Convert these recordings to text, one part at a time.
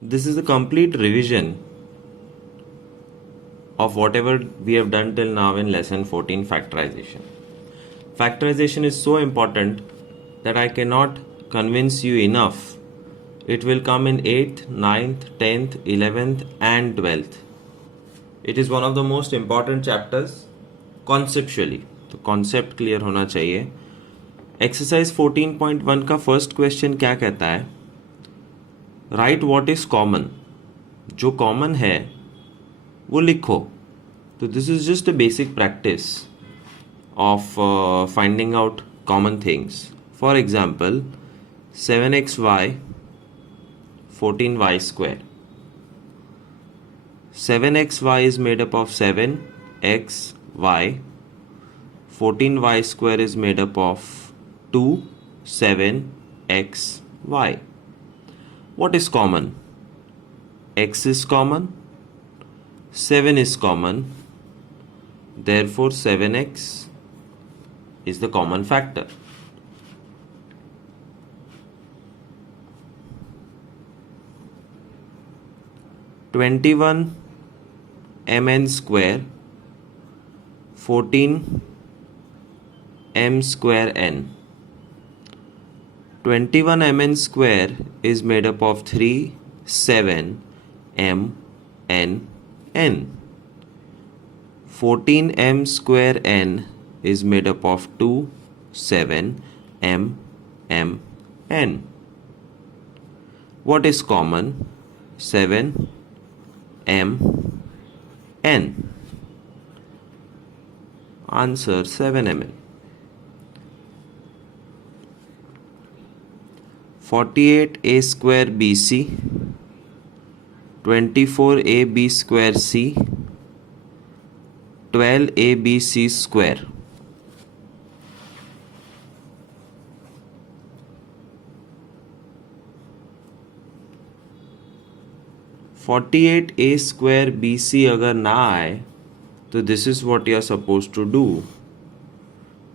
This is a complete revision of whatever we have done till now in lesson 14, factorization. Factorization is so important that I cannot convince you enough. It will come in 8th, 9th, 10th, 11th and 12th. It is one of the most important chapters conceptually. तो concept clear होना चाहिए. Exercise 14.1 का first question क्या कहता है? Write what is common. जो common है वो लिखो. तो this is just a basic practice of finding out common things. For example, 7xy 14y square. 7xy is made up of 7xy. 14y square is made up of 2 7xy. What is common? X is common, 7 is common, therefore 7x is the common factor. (21) mn square 14 m square n. 21 mn square is made up of 3 7 m n n. 14 m square n is made up of 2 7 m m n. What is common? 7 m n. Answer 7 mn. 48a square bc, 24ab square c, 12abc square. (48a square bc अगर ना आए तो this is what you are supposed to do.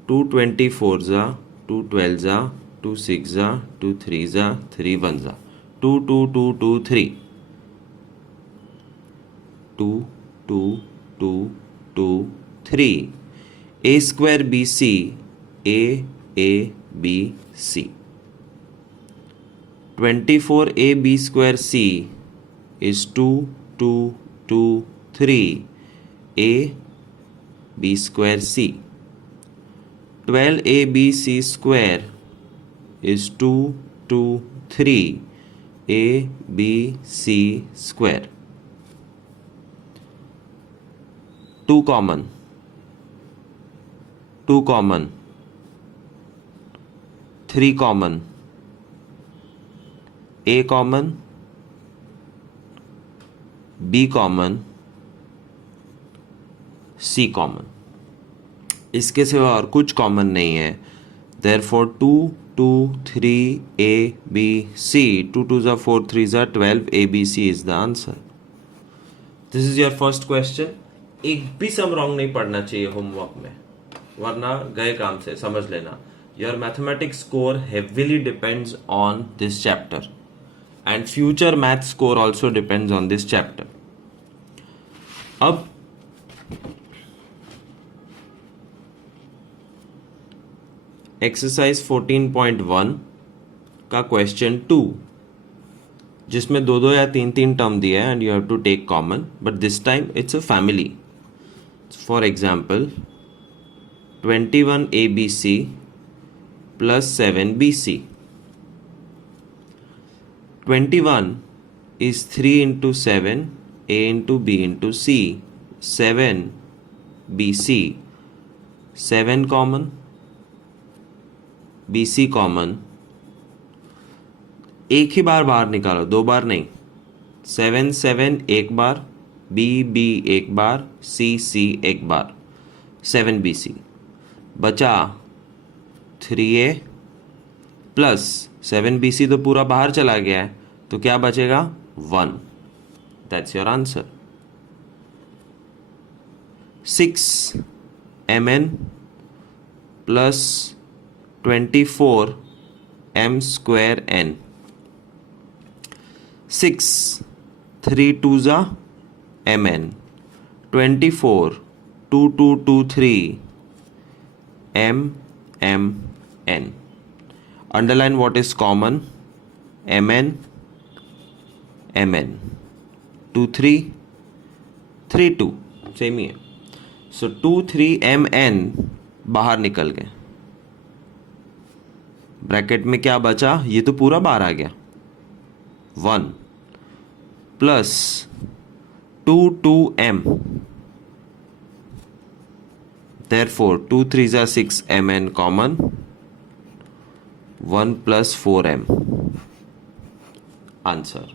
2 24s, 2 12s, 2 6s, 2 3s, 3 1s, 2 2 2 2 3, 2 2 2 2 3. a square bc, a b c. 24ab square c is 2 2 2 3 a b square c. 12abc square is 2 2 3 a b c square. 2 common, 2 common, 3 common, a common, b common, c common. इसके सिवा और कुछ common नहीं है. Therefore 2 2 3 a b c, 2 2s are 4 3s are 12 a b c is the answer. This is your first question. एक भी some wrong नहीं पढ़ना चाहिए होमवर्क में, वरना गए काम से. समझ लेना. Your mathematics score heavily depends on this chapter and future math score also depends on this chapter. अब एक्सरसाइज 14.1 का क्वेश्चन 2, जिसमें दो या तीन टर्म दिया है and you have to take common, but this time it's a family. For example 21abc plus 7bc. 21 is 3 into 7 a into b into c. 7bc, 7 common, bc common. एक ही बार बाहर निकालो, दो बार नहीं. 7 7 एक बार, b b एक बार, c c एक बार. 7bc बचा 3a plus 7bc तो पूरा बाहर चला गया है, तो क्या बचेगा? 1. That's your answer. 6 mn plus 24 m square n. 6 3 2 जा mn, 24 2 2 2 3 n. Underline what is common. mn 2 3 3 2 same ही है. सो 2 3 mn बाहर निकल गए. ब्रैकेट में क्या बचा, ये तो पूरा बाहर आ गया. 1 plus 2 2m, therefore 2 3 are 6 mn common, 1 plus 4m. Answer.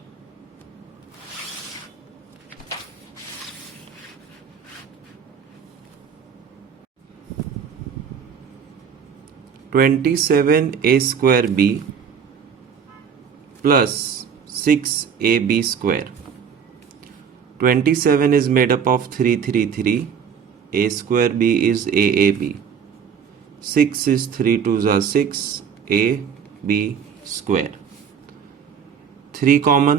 (27a square b plus 6ab square). 27 is made up of 3 3 3. A square b is aab. 6 is 3 2s are 6 ab square. 3 common,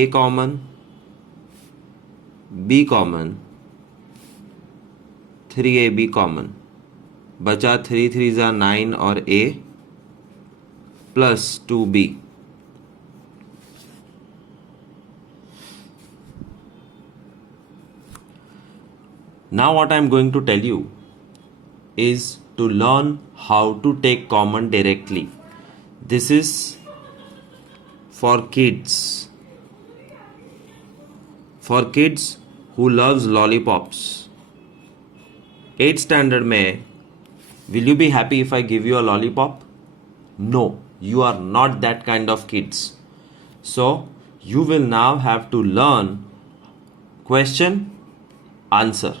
a common, b common, 3ab common. बचा 3 3s are 9 और a plus 2b. Now what I am going to tell you is to learn how to take common directly. This is for kids. For kids who loves lollipops. 8th standard में, will you be happy if I give you a lollipop? No, you are not that kind of kids. So you will now have to learn question, answer.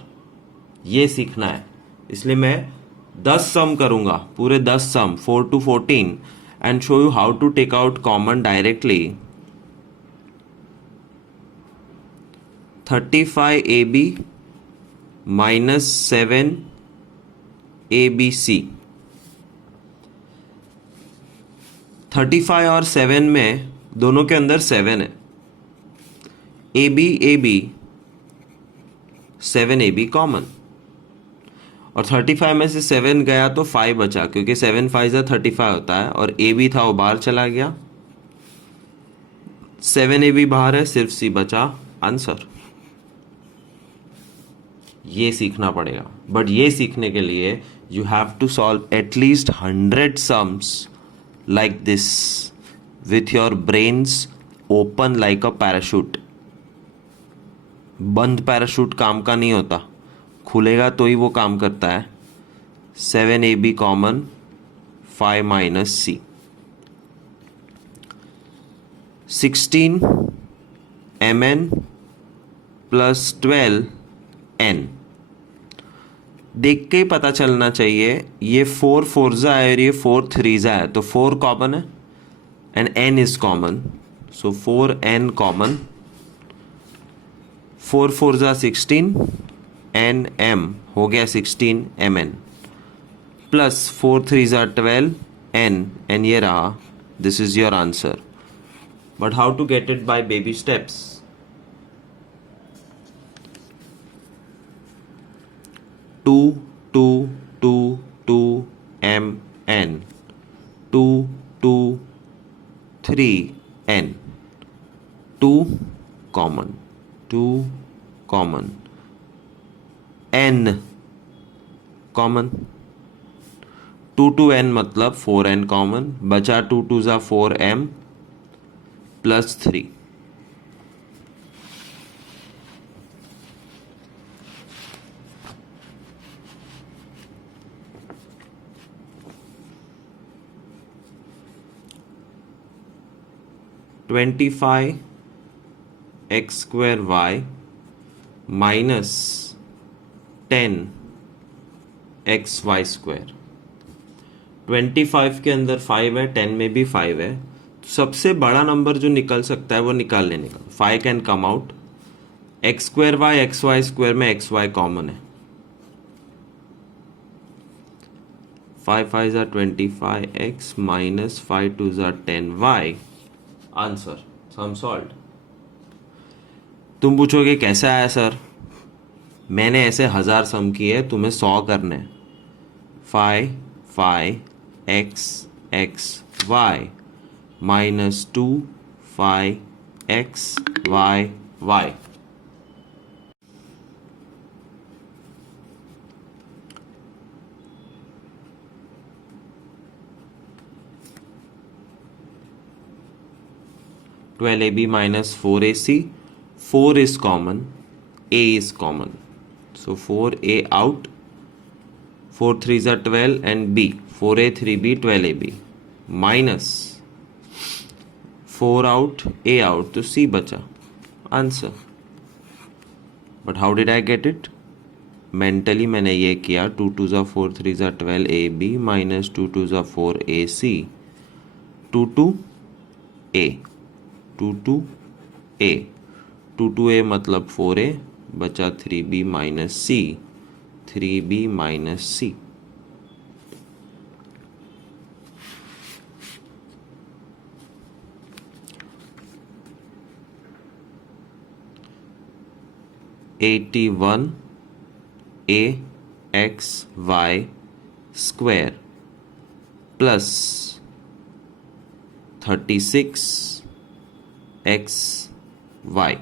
ये सीखना है. इसलिए मैं 10 सम करूँगा, पूरे 10 सम 4 to 14 and show you how to take out common directly. 35ab minus 7abc. 35 और 7 में दोनों के अंदर 7 है. ab 7ab कॉमन, और 35 में से 7 गया तो 5 बचा, क्योंकि 7 5 35 होता है, और ab था वो बाहर चला गया. 7ab बाहर है, सिर्फ c बचा. आंसर. ये सीखना पड़ेगा, बट ये सीखने के लिए you have to solve at least 100 sums like this with your brains open like a parachute. बंद पैराशूट काम का नहीं होता, खुलेगा तो ही वो काम करता है. 7ab common, 5 minus c. 16 mn plus 12 n. देख के ही पता चलना चाहिए, ये 4 4 है और ये 4 3 है, तो 4 कॉमन है and n is common, so 4n common. 4 4 16 n m हो गया 16 mn प्लस 4 3 12 n एंड ये रहा. This is your answer. But how to get it by baby steps. 2 2 2 2 m n 2 2 3 n 2 common, 2 common, n common. 2 to n मतलब 4n common. बचा 2 2 जा 4m plus 3. (25 x square y minus 10 x y square). 25 के अंदर 5 है, 10 में भी 5 है. सबसे बड़ा नंबर जो निकल सकता है वो निकाल लेने का. 5 can come out. X square y x y square में एक्स वाई कॉमन है. 5 5 are 25x minus 5 2 are 10y. Answer sum solve. तुम पूछोगे कैसे आया सर? मैंने ऐसे 1000 सम किए, तुम्हें 100 करने हैं। 5 5 x x y minus 2 5 x y y. Twelve AB minus 4AC. 4 is common, A is common. So 4A out. 4 3s are 12 and B. 4A 3B 12AB minus 4 out, A out, तो C बचा answer. But how did I get it? Mentally मैंने ये किया 2 2s are 4 3s are 12AB minus 2 2s are 4AC 2 2 A 2 2 A 2 2 A मतलब 4A बचा 3B minus C 3B minus C। $81 AXY square plus 36 XY।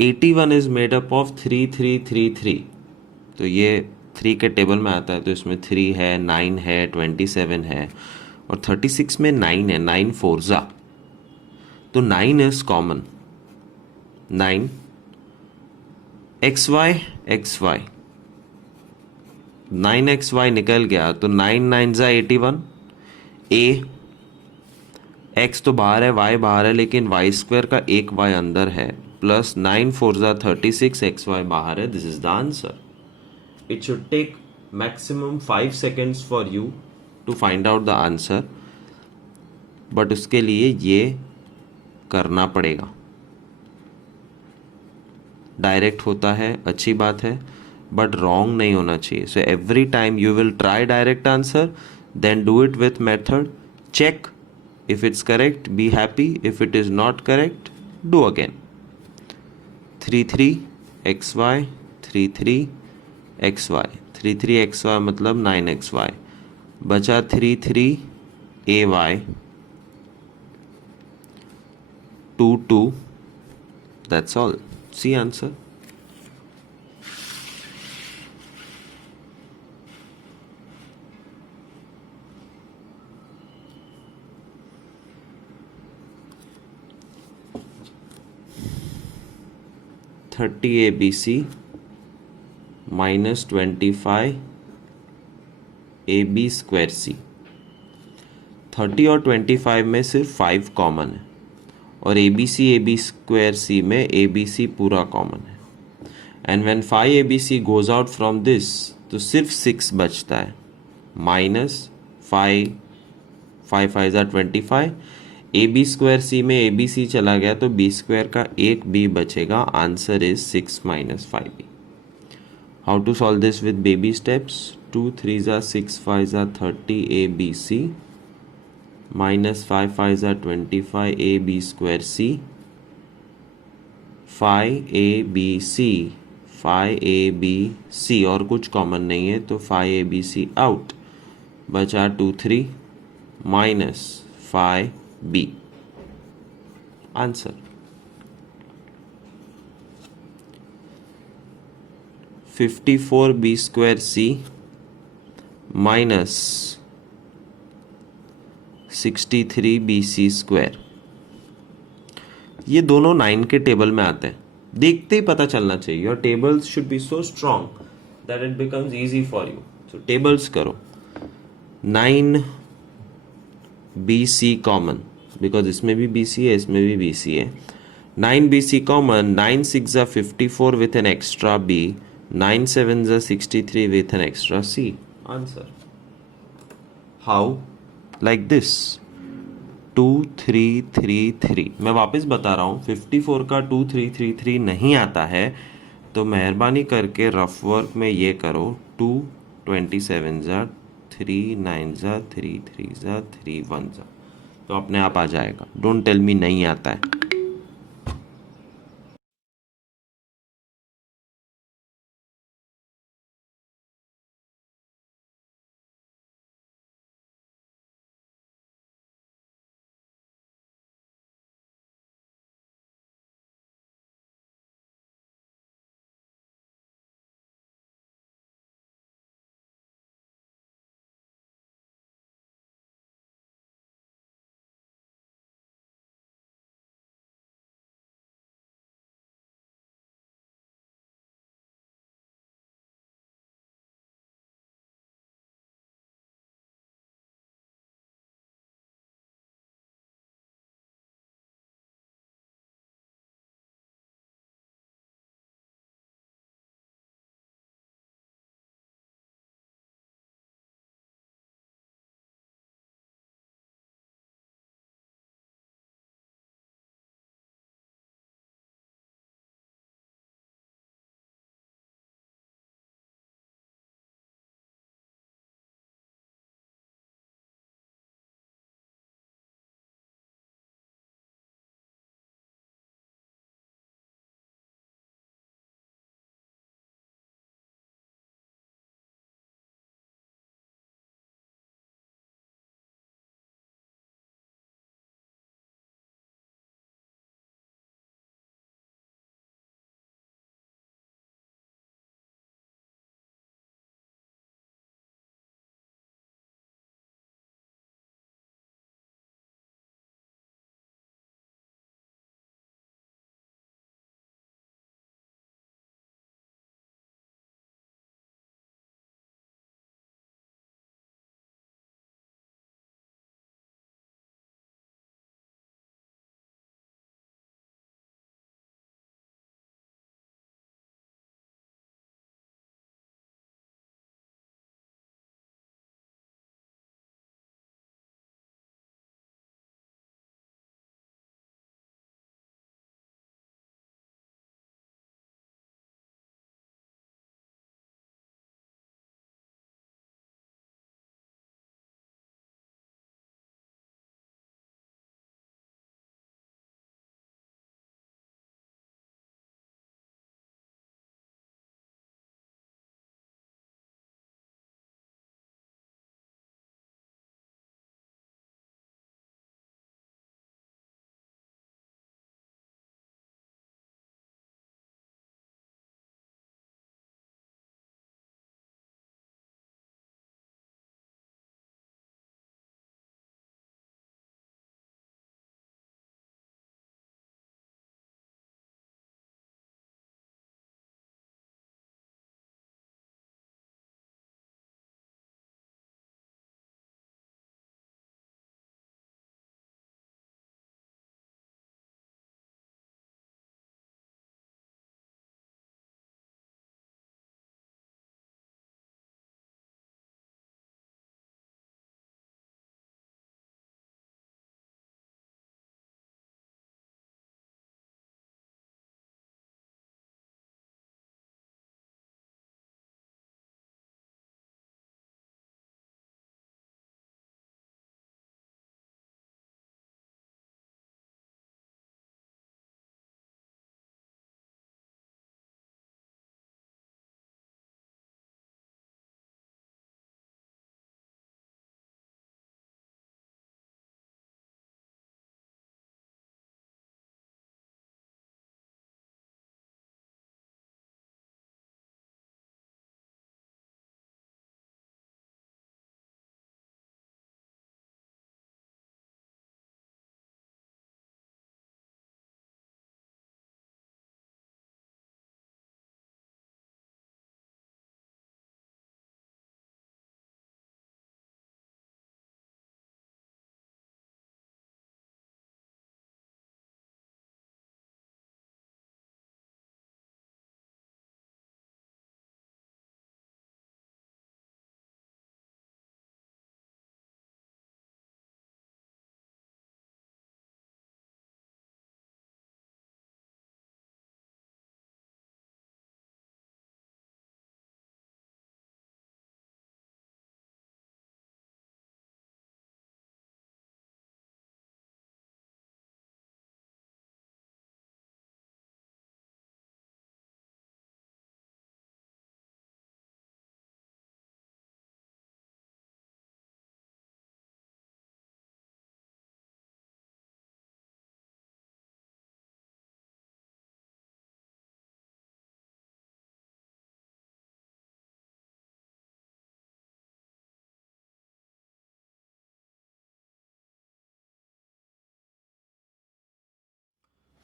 81 is made up of 3 3 3 3, तो ये 3 के table में आता है, तो इसमें 3 है, 9 है, 27 है और 36 में 9 है, 9 4 तो 9 is common. 9 XY XY 9XY निकल गया तो 9 9 81। A X तो बाहर है, Y बाहर है, लेकिन Y स्क्वायर का एक Y अंदर है, प्लस 9 4 36 XY बाहर है। This is the answer. It should take maximum 5 seconds for you to find out the answer, but उसके लिए ये करना पड़ेगा। डायरेक्ट होता है अच्छी बात है, बट रॉन्ग नहीं होना चाहिए। So every time you will try direct answer, then do it with method, check if it's correct, be happy, if it is not correct, do again। 3 3 xy 3 3 xy 3 3 xy मतलब 9 xy बचा 3 3 ay 2 2। that's all। see answer। $30 ABC minus 25 AB square C। 30 और 25 में सिर्फ 5 common है और ABC AB square C में ABC पूरा common है। And when 5 ABC goes out from this तो सिर्फ 6 बचता है, माइनस 5 5 5 25। AB स्क्वायर C में ABC चला गया तो B स्क्वायर का एक B बचेगा। Answer is 6 minus 5B। How to solve this with baby steps? 2 3s are 6 5s are 30 ABC minus 5 5s are 25 AB square C 5 ABC 5 ABC और कुछ common नहीं है तो 5 ABC आउट बचा 2 3 minus 5B। Answer 54B square C minus 63BC square. ये दोनों 9 के table में आते हैं, देखते ही पता चलना चाहिए। Your tables should be so strong that it becomes easy for you. So tables करो। 9BC कॉमन, बिकॉज इसमें भी BC है, इसमें भी BC है। 9BC common, 9 6 are 54 with an extra B, 9 7 are 63 with an extra C। Answer how? Like this 2 3 3 3। मैं वापस बता रहा हूँ, 54 का 2 3 3 3 नहीं आता है तो मेहरबानी करके रफ वर्क में ये करो 2 27 ज़ा 3, 9 ज़ा 3, 3 ज़ा 3, 1 ज़ा, तो अपने आप आ जाएगा। डोंट टेल मी नहीं आता है।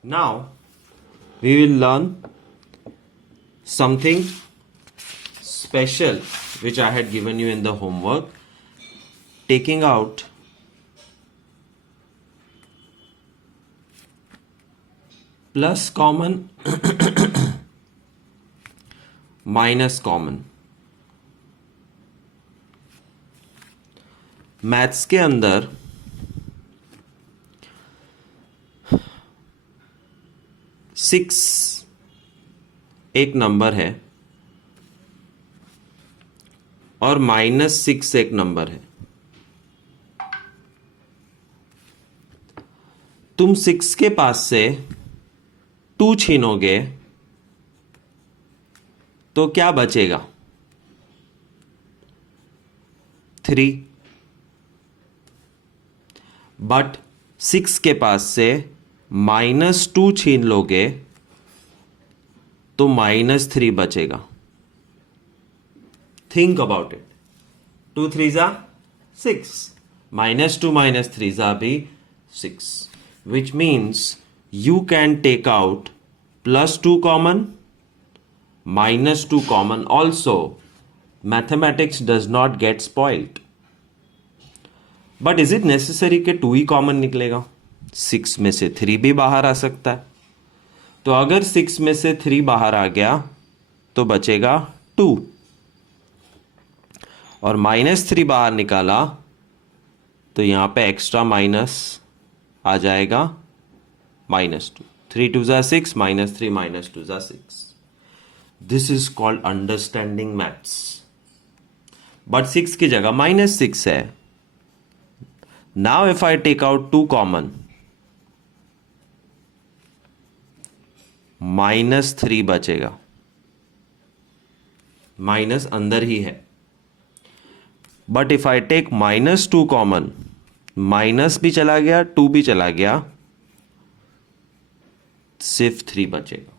Now we will learn something special which I had given you in the homework, taking out plus common minus common. Maths के अंदर सिक्स एक नंबर है और -6 एक नंबर है। तुम 6 के पास से 2 छीनोगे तो क्या बचेगा? 3। बट 6 के पास से -2 छीन लोगे तो -3 बचेगा। Think about it. 2 3 जा 6, -2 -3 जा भी 6, which means you can take out +2 common, -2 common also. Mathematics does not get spoiled. But is it necessary कि 2 ही कॉमन निकलेगा? 6 में से 3 भी बाहर आ सकता है। तो अगर 6 में से 3 बाहर आ गया तो बचेगा 2, और -3 बाहर निकाला तो यहां पे एक्स्ट्रा माइनस आ जाएगा -2। 3 2 जा 6, -3 -2 जा 6। This is called understanding maths. But 6 की जगह -6 है। Now if I take out 2 common, -3 बचेगा। माइनस अंदर ही है। But if I take -2 common, minus भी चला गया, 2 भी चला गया, सिर्फ 3 बचेगा।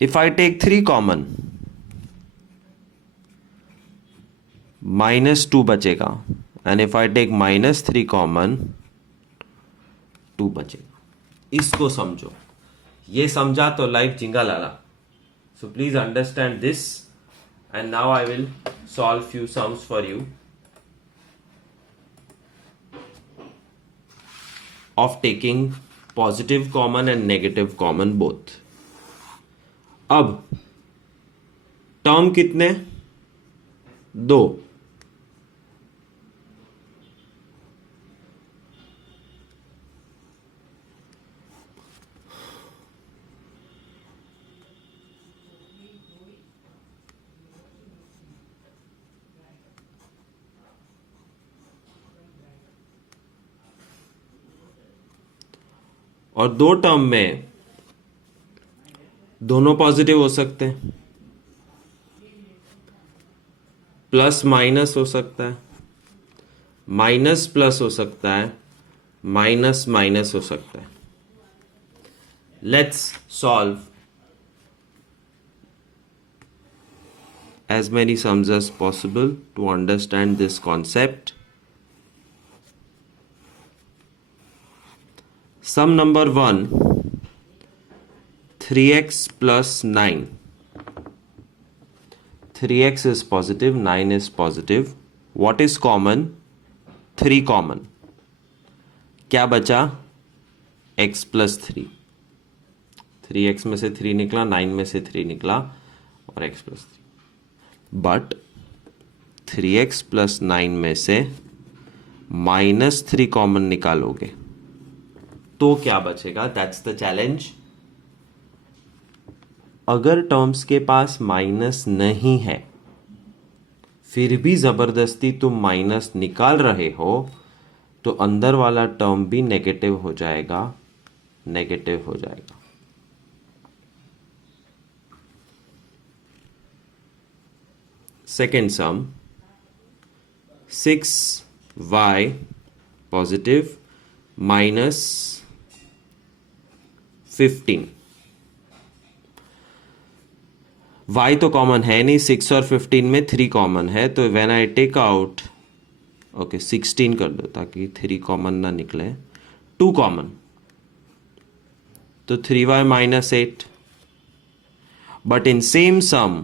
इफ आई टेक 3 कॉमन, -2 बचेगा, and if I take -3 common, 2 बचेगा। इसको समझो। ये समझा तो लाइफ जिंगा लाला। So please understand this, and now I will solve few sums for you of taking positive common and negative common both. अब टर्म कितने? 2। और 2 टर्म में दोनों पॉजिटिव हो सकते हैं, प्लस माइनस हो सकता है, माइनस प्लस हो सकता है, माइनस माइनस हो सकता है। Let's solve as many sums as possible to understand this concept. Sum number 1, 3x plus 9. 3x is positive, 9 is positive. What is common? 3 common. क्या बचा? x plus 3. 3x में से 3 निकला, 9 में से 3 निकला, और x plus 3. But 3x plus 9 में से -3 कॉमन निकालोगे तो क्या बचेगा? That's the challenge. अगर टर्म्स के पास माइनस नहीं है, फिर भी जबरदस्ती तुम माइनस निकाल रहे हो, तो अंदर वाला टर्म भी नेगेटिव हो जाएगा, नेगेटिव हो जाएगा। Second sum, 6y positive minus 15। y तो कॉमन है नहीं, 6 और 15 में 3 कॉमन है, तो when I take out, okay 16 कर दो ताकि 3 कॉमन ना निकले, 2 कॉमन, तो 3y minus 8. But in same sum,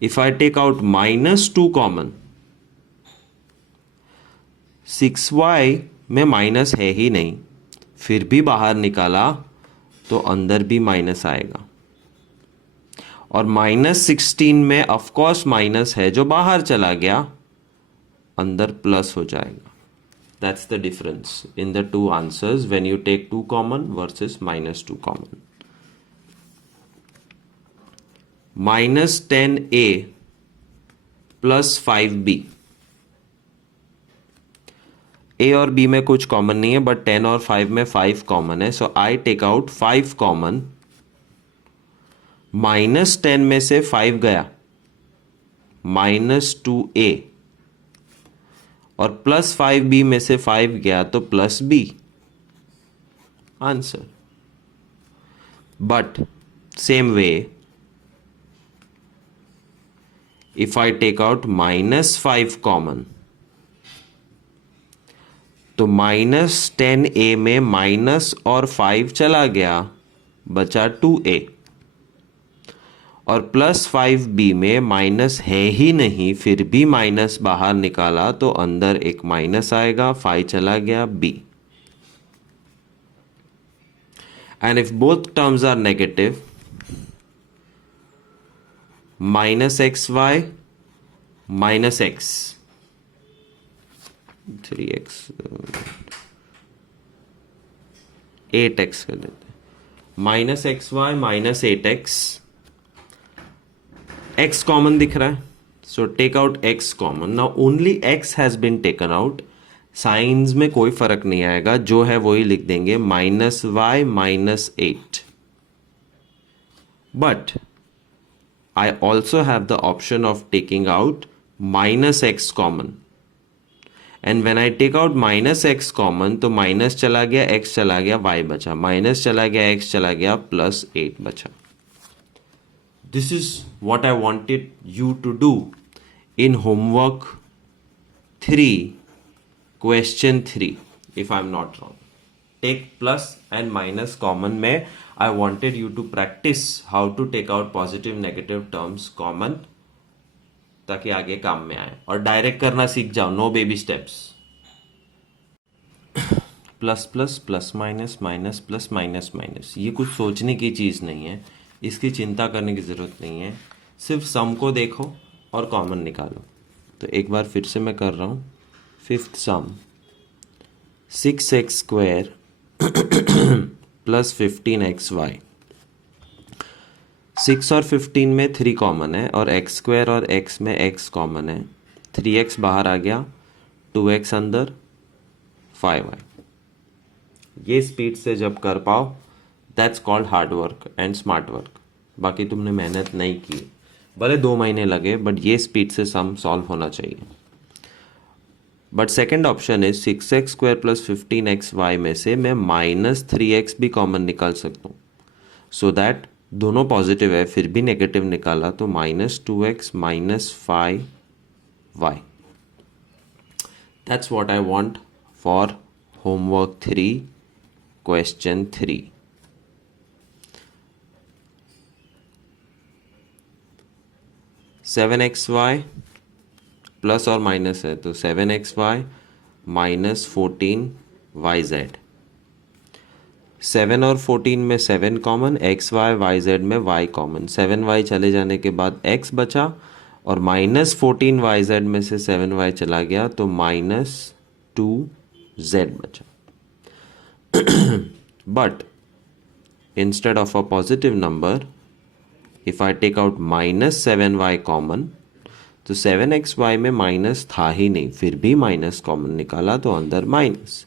if I take out minus 2 common, 6y में माइनस है ही नहीं, फिर भी बाहर निकाला तो अंदर भी माइनस आएगा, और -16 में ऑफकोर्स माइनस है जो बाहर चला गया, अंदर प्लस हो जाएगा. That's the difference in the two answers when you take 2 common versus -2 common. -10a plus 5b. a और b में कुछ कॉमन नहीं है, बट 10 और 5 में 5 कॉमन है, सो आई टेक आउट 5 कॉमन. -10 में से 5 गया, -2a, और +5b में से 5 गया तो +b. Answer. But same way, if I take out -5 common, तो -10a में माइनस और 5 चला गया, बचा 2a, और +5b में माइनस है ही नहीं, फिर भी माइनस बाहर निकाला तो अंदर एक माइनस आएगा, 5 चला गया, b. And if both terms are negative, -xy -x, 3x 8x कर देते हैं, -xy -8x. x कॉमन दिख रहा है, so take out x common. Now only x has been taken out. Science में कोई फर्क नहीं आएगा, जो है वही लिख देंगे, -y -8. But I also have the option of taking out -x common. And when I take out -x common, तो माइनस चला गया, x चला गया, y बचा, माइनस चला गया, x चला गया, +8 बचा. This is what I wanted you to do in homework 3, question 3, if I'm not wrong. Take plus and minus common में I wanted you to practice how to take out positive negative terms common, ताकि आगे काम में आए, और direct करना सीख जाओ, no baby steps. Plus plus plus minus minus plus minus minus, ये कुछ सोचने की चीज़ नहीं है, इसकी चिंता करने की ज़रूरत नहीं है. सिर्फ सम को देखो और कॉमन निकालो. तो एक बार फिर से मैं कर रहा हूँ. फिफ्थ सम, 6x² प्लस 15xy. 6 और 15 में 3 कॉमन है, और x² और x में x कॉमन है. 3x बाहर आ गया, 2x अंदर, 5y. ये स्पीड से जब कर पाओ, that's called hard work and smart work. बाकी तुमने मेहनत नहीं की, भले 2 महीने लगे, बट ये स्पीड से सम सॉल्व होना चाहिए. बट सेकेंड ऑप्शन है 6x² प्लस 15xy में से मैं -3x भी कॉमन निकाल सकता हूँ, सो दैट दोनों पॉजिटिव है, फिर भी नेगेटिव निकाला तो -2x -5y. That's what I want for homework 3, question 3. (7xy) plus और माइनस है, तो 7xy -14yz. 7 और 14 में 7 कॉमन, xy yz में y कॉमन. 7y चले जाने के बाद x बचा, और -14yz में से 7y चला गया तो -2z बचा. But instead of a positive number, if I take out -7y common, तो 7xy में माइनस था ही नहीं, फिर भी माइनस कॉमन निकाला तो अंदर माइनस.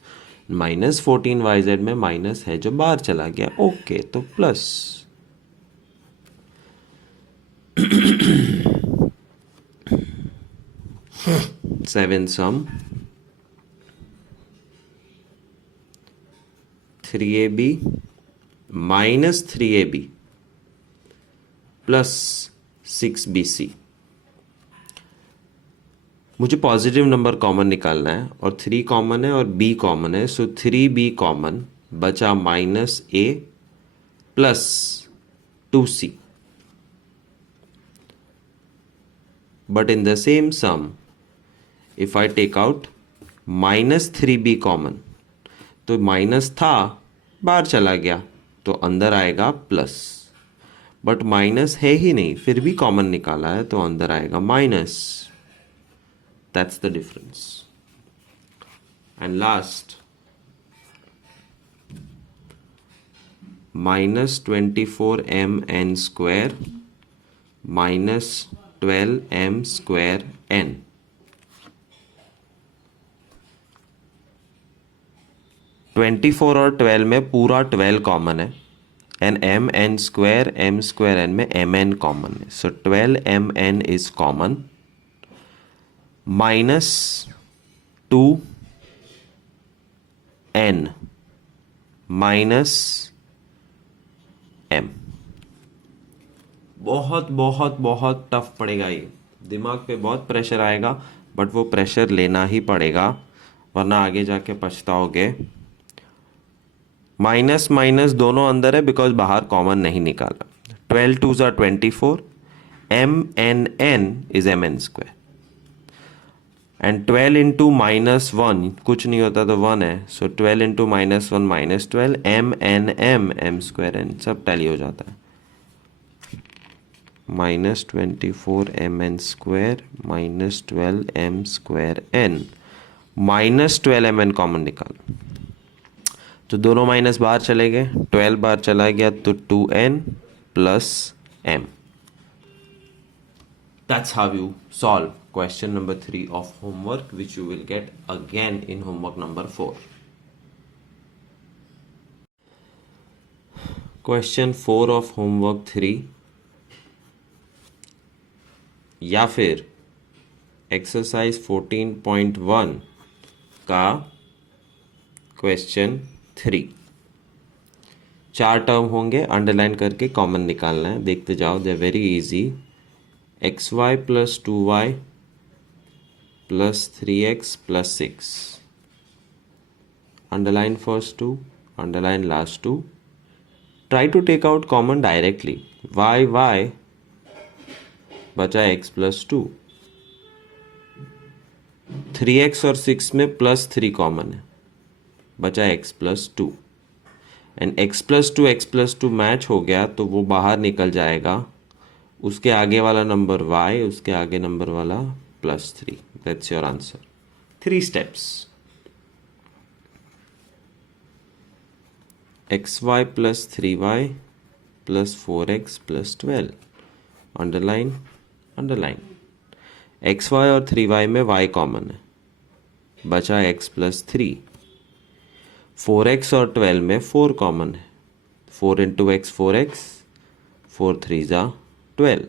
-14yz में माइनस है जो बाहर चला गया, ओके, तो प्लस. सेवन सम, 3ab -3ab प्लस 6bc. मुझे पॉजिटिव नंबर कॉमन निकालना है, और 3 कॉमन है और b कॉमन है, सो 3b कॉमन बचा minus A plus 2c. But in the same sum, if I take out minus 3b common, तो माइनस था बाहर चला गया तो अंदर आएगा प्लस, बट माइनस है ही नहीं फिर भी कॉमन निकाला है तो अंदर आएगा minus. That's the difference. And last, minus 24m(n) square minus 12m² n. (24) और 12 में पूरा 12 कॉमन है एंड m(n²) m² n में mn कॉमन है. सो 12mn is common. Minus 2n minus m. बहुत बहुत बहुत टफ पड़ेगा ये, दिमाग पे बहुत प्रेशर आएगा, बट वो प्रेशर लेना ही पड़ेगा वरना आगे जाके पछताओगे. माइनस माइनस दोनों अंदर है बिकॉज बाहर कॉमन नहीं निकाला. 12 2s are 24. mnn is mn². And 12 into minus 1 कुछ नहीं होता तो 1 है. सो 12 into minus 1 minus 12 mnm m² n सब टैली हो जाता है. Minus 24mn² minus 12m² n minus 12mn common निकालो तो दोनों माइनस बाहर चले गए. 12 बाहर चला गया तो 2n plus m. That's how you solve question number 3 of homework, which you will get again in homework number 4. Question 4 of homework 3 या फिर एक्सरसाइज 14.1 का क्वेश्चन 3. 4 टर्म होंगे, अंडरलाइन करके कॉमन निकालना है. देखते जाओ, they very easy. xy plus 2y plus 3x plus 6. Underline first 2, underline last 2. Try to take out common directly. y बचा x प्लस 2. 3x और 6 में प्लस 3 कॉमन है, बचा x plus 2. And x plus two match हो गया तो वो बाहर निकल जाएगा. उसके आगे वाला नंबर y, उसके आगे नंबर वाला plus 3. That's your answer. 3 steps. xy plus 3y plus 4x plus 12. Underline underline. xy और 3y में y कॉमन है, बचा x प्लस 3. 4x और 12 में 4 कॉमन है. 4 इंटू एक्स 4x, 4 3 जा 12.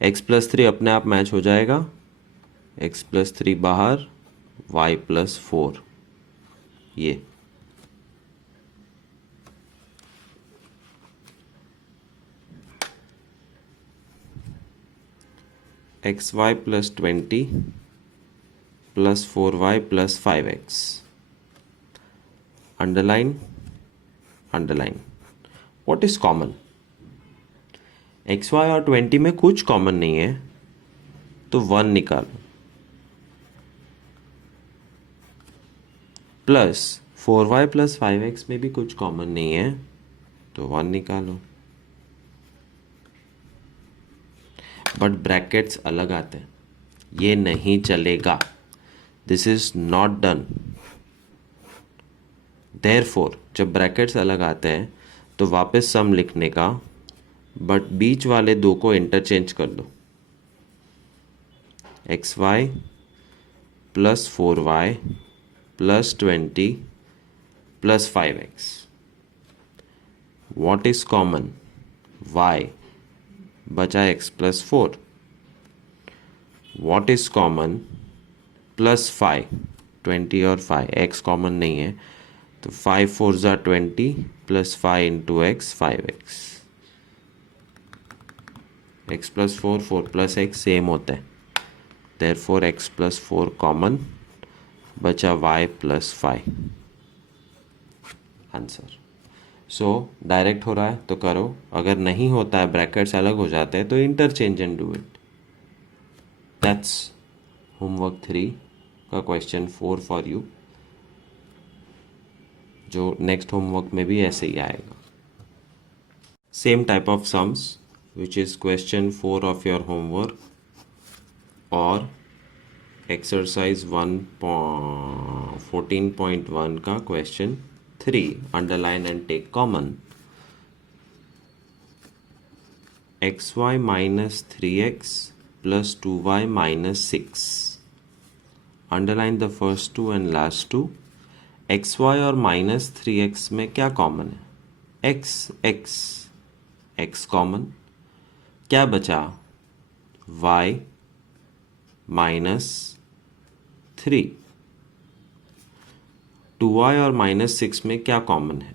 x प्लस 3 अपने आप मैच हो जाएगा. x प्लस 3 बाहर, y प्लस 4. ये xy plus 20 plus 4y plus 5x. Underline underline. What is common? xy और 20 में कुछ कॉमन नहीं है तो 1 निकालो. प्लस 4y प्लस 5x में भी कुछ कॉमन नहीं है तो 1 निकालो. बट ब्रैकेट्स अलग आते हैं, ये नहीं चलेगा. This is not done. Therefore जब ब्रैकेट्स अलग आते हैं तो वापस सम लिखने का, बट बीच वाले दो को इंटरचेंज कर दो. xy plus 4y plus 20 plus 5x. What is common? y. बचा x plus 4. What is common? Plus 5. 20 और 5, x कॉमन नहीं है तो 5 4 जा 20 plus 5 into x 5x. x plus 4 4 plus x same होता है. देयरफॉर x प्लस 4 कॉमन, बचा y plus 5. Answer. So direct हो रहा है तो करो, अगर नहीं होता है, ब्रैकेट्स अलग हो जाते हैं, तो interchange and do it. That's homework 3 का क्वेश्चन 4 फॉर यू, जो नेक्स्ट होमवर्क में भी ऐसे ही आएगा। Same type of sums which is question 4 of your homework और एक्सरसाइज 14.1 का question 3, underline and take common. xy minus 3x plus 2y minus 6. Underline the first two and last two. xy और minus 3x में क्या common है? x common, क्या बचा? y minus 3। 2y और minus 6 में क्या कॉमन है?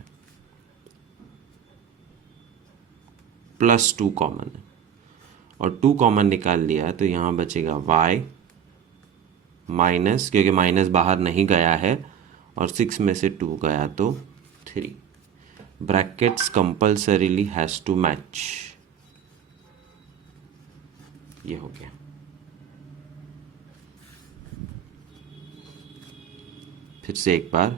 +2 कॉमन है, और 2 कॉमन निकाल लिया तो यहाँ बचेगा y माइनस, क्योंकि माइनस बाहर नहीं गया है और 6 में से 2 गया तो 3। Brackets compulsorily has to match. ये हो गया। फिर से एक बार,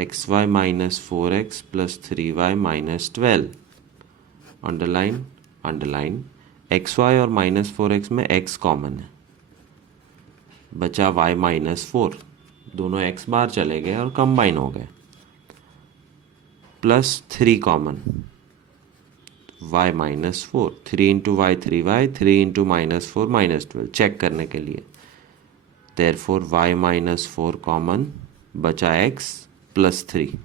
xy minus 4x plus 3y minus 12, underline underline. xy और माइनस 4x में x कॉमन है, बचा y माइनस 4, दोनों x बाहर चले गए और कंबाइन हो गए। Plus 3 common, y minus 4, 3 into y 3y, 3 into minus 4 minus 12, check करने के लिए। देयरफॉर y माइनस 4 कॉमन, बचा x plus 3,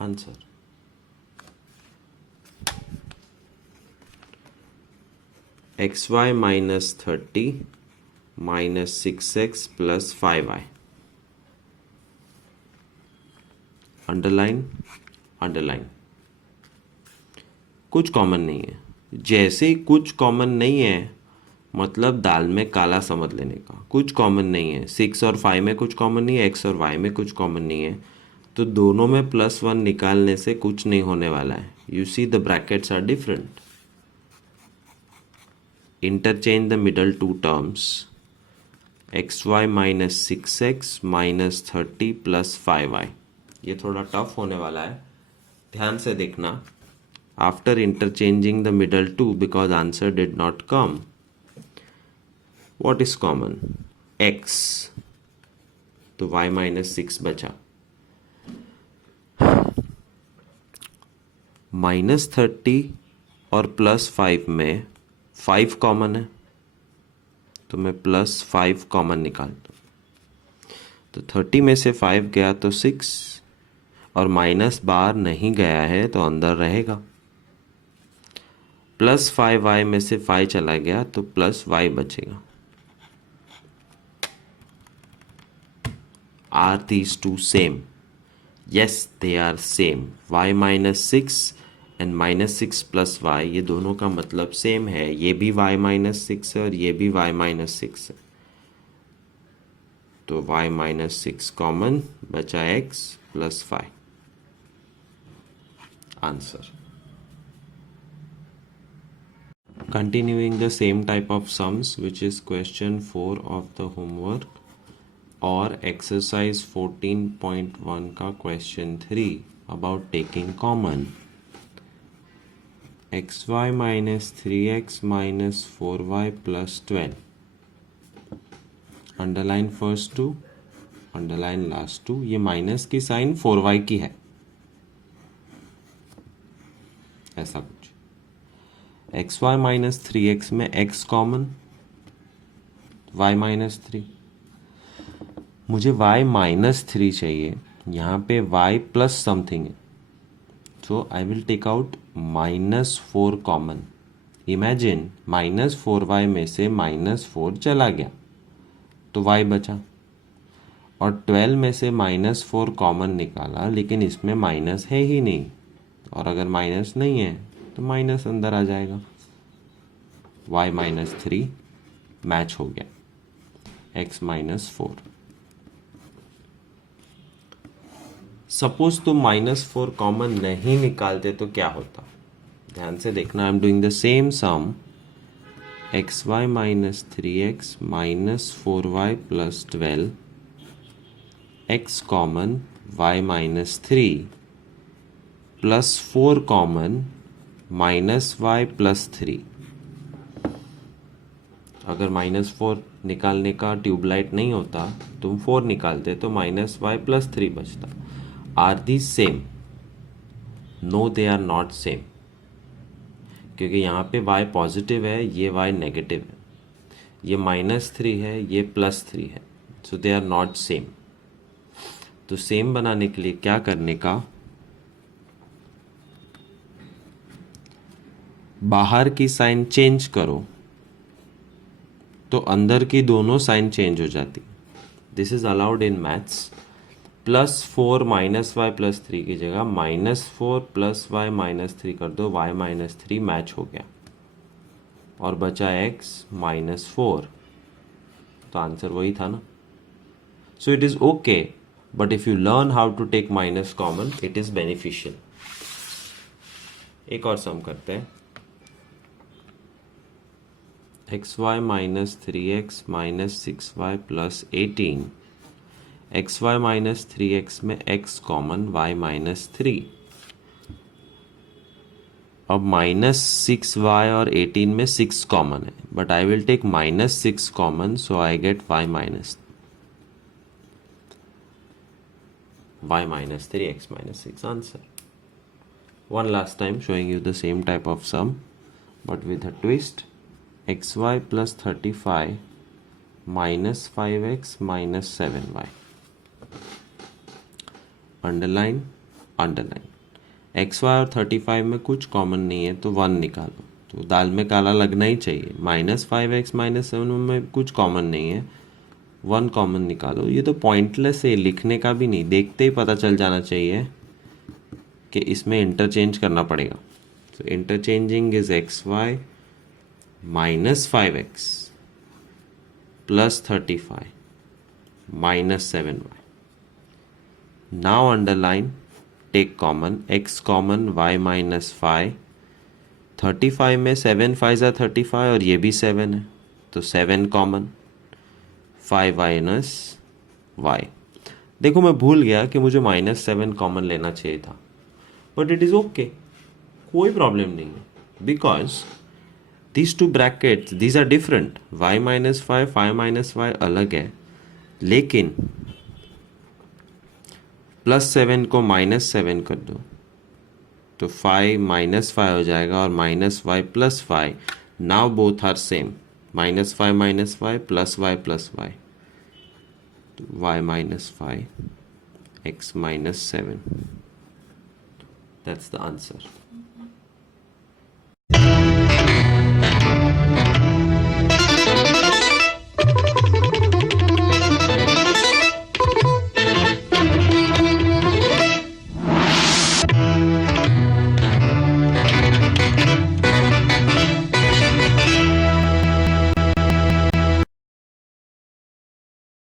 answer. xy minus 30 minus 6x plus 5y, underline underline. कुछ कॉमन नहीं है, जैसे ही कुछ कॉमन नहीं है मतलब दाल में काला समझ लेने का। कुछ कॉमन नहीं है, 6 और 5 में कुछ कॉमन नहीं है, x और y में कुछ कॉमन नहीं है, तो दोनों में +1 निकालने से कुछ नहीं होने वाला है। You see the brackets are different. Interchange the middle two terms, xy minus 6x minus 30 plus 5y। ये थोड़ा टफ होने वाला है, ध्यान से देखना। After interchanging the middle two, because answer did not come, what is common? x, तो y minus 6 बचा। माइनस 30 और प्लस 5 में 5 कॉमन है, तो मैं प्लस 5 कॉमन निकालता हूँ, तो 30 में से 5 गया तो 6, और माइनस बाहर नहीं गया है तो अंदर रहेगा। प्लस 5y में से 5 चला गया तो प्लस y बचेगा। Are these two same? Yes, they are same. y minus 6 and minus 6 plus y, ये दोनों का मतलब सेम है। ये भी y माइनस 6 है और ये भी y माइनस 6 है, तो y माइनस 6 कॉमन, बचा x plus 5, answer. Continuing the same type of sums, which is question 4 of the homework और exercise 14.1 का question 3 about taking common। xy minus 3x minus 4y plus 12, underline first two, underline last two. ये minus की sign 4y की है, ऐसा कुछ। xy minus 3x में x common, y minus 3, मुझे y माइनस 3 चाहिए, यहाँ पे y प्लस समथिंग है, so I will take out minus 4 common. Imagine minus 4y में से माइनस 4 चला गया तो y बचा, और 12 में से माइनस 4 कॉमन निकाला, लेकिन इसमें माइनस है ही नहीं, और अगर माइनस नहीं है तो माइनस अंदर आ जाएगा। y माइनस 3 मैच हो गया, x माइनस 4। सपोज तुम -4 कॉमन नहीं निकालते तो क्या होता? ध्यान से देखना. I am doing the same sum. xy minus 3x minus 4y plus 12 x common y minus 3 plus 4 common minus y plus 3. अगर -4 निकालने का ट्यूबलाइट नहीं होता, तुम 4 निकालते तो माइनस y प्लस 3 बचता. Are the same? No, they are not same, क्योंकि यहाँ पे y पॉजिटिव है, ये y नेगेटिव है. ये -3 है, ये +3 है. सो दे आर नॉट सेम. तो सेम बनाने के लिए क्या करने का? बाहर की साइन चेंज करो तो अंदर की दोनों साइन चेंज हो जाती. This is allowed in maths. +4 -y plus 3 की जगह -4 + y -3 कर दो. y -3 मैच हो गया और बचा x -4. तो आंसर वही था ना. So it is okay, but if you learn how to take minus common it is beneficial. एक और सम करते हैं. xy minus 3x minus 6y plus 18. xy minus 3x में x कॉमन, y माइनस 3. अब -6y और 18 में 6 common है, but I will take -6 common, so I get y minus 3, x minus 6 answer. One last time showing you the same type of sum, but with a twist. xy plus 35 minus 5x minus 7y. Underline underline. xy और 35 में कुछ common नहीं है तो 1 निकालो. तो दाल में काला लगना ही चाहिए. -5x -7 में कुछ कॉमन नहीं है, 1 कॉमन निकालो. ये तो पॉइंटलेस है, लिखने का भी नहीं, देखते ही पता चल जाना चाहिए कि इसमें इंटरचेंज करना पड़ेगा. तो interchanging is xy -5x plus 35 minus 7y. Now underline, take common, x common, y minus 5. 35 में 7 5 35 और ये भी 7 है तो 7 कॉमन, 5 माइनस y. देखो मैं भूल गया कि मुझे -7 कॉमन लेना चाहिए था, बट इट इज़ ओके, कोई प्रॉब्लम नहीं है. Because these two brackets, these are different. y minus 5 5 minus y अलग है, लेकिन +7 को -7 कर दो तो 5 -5 हो जाएगा और -y + 5. Now both are same. -5 -y + y + y. y minus 5 x minus 7. That's the answer.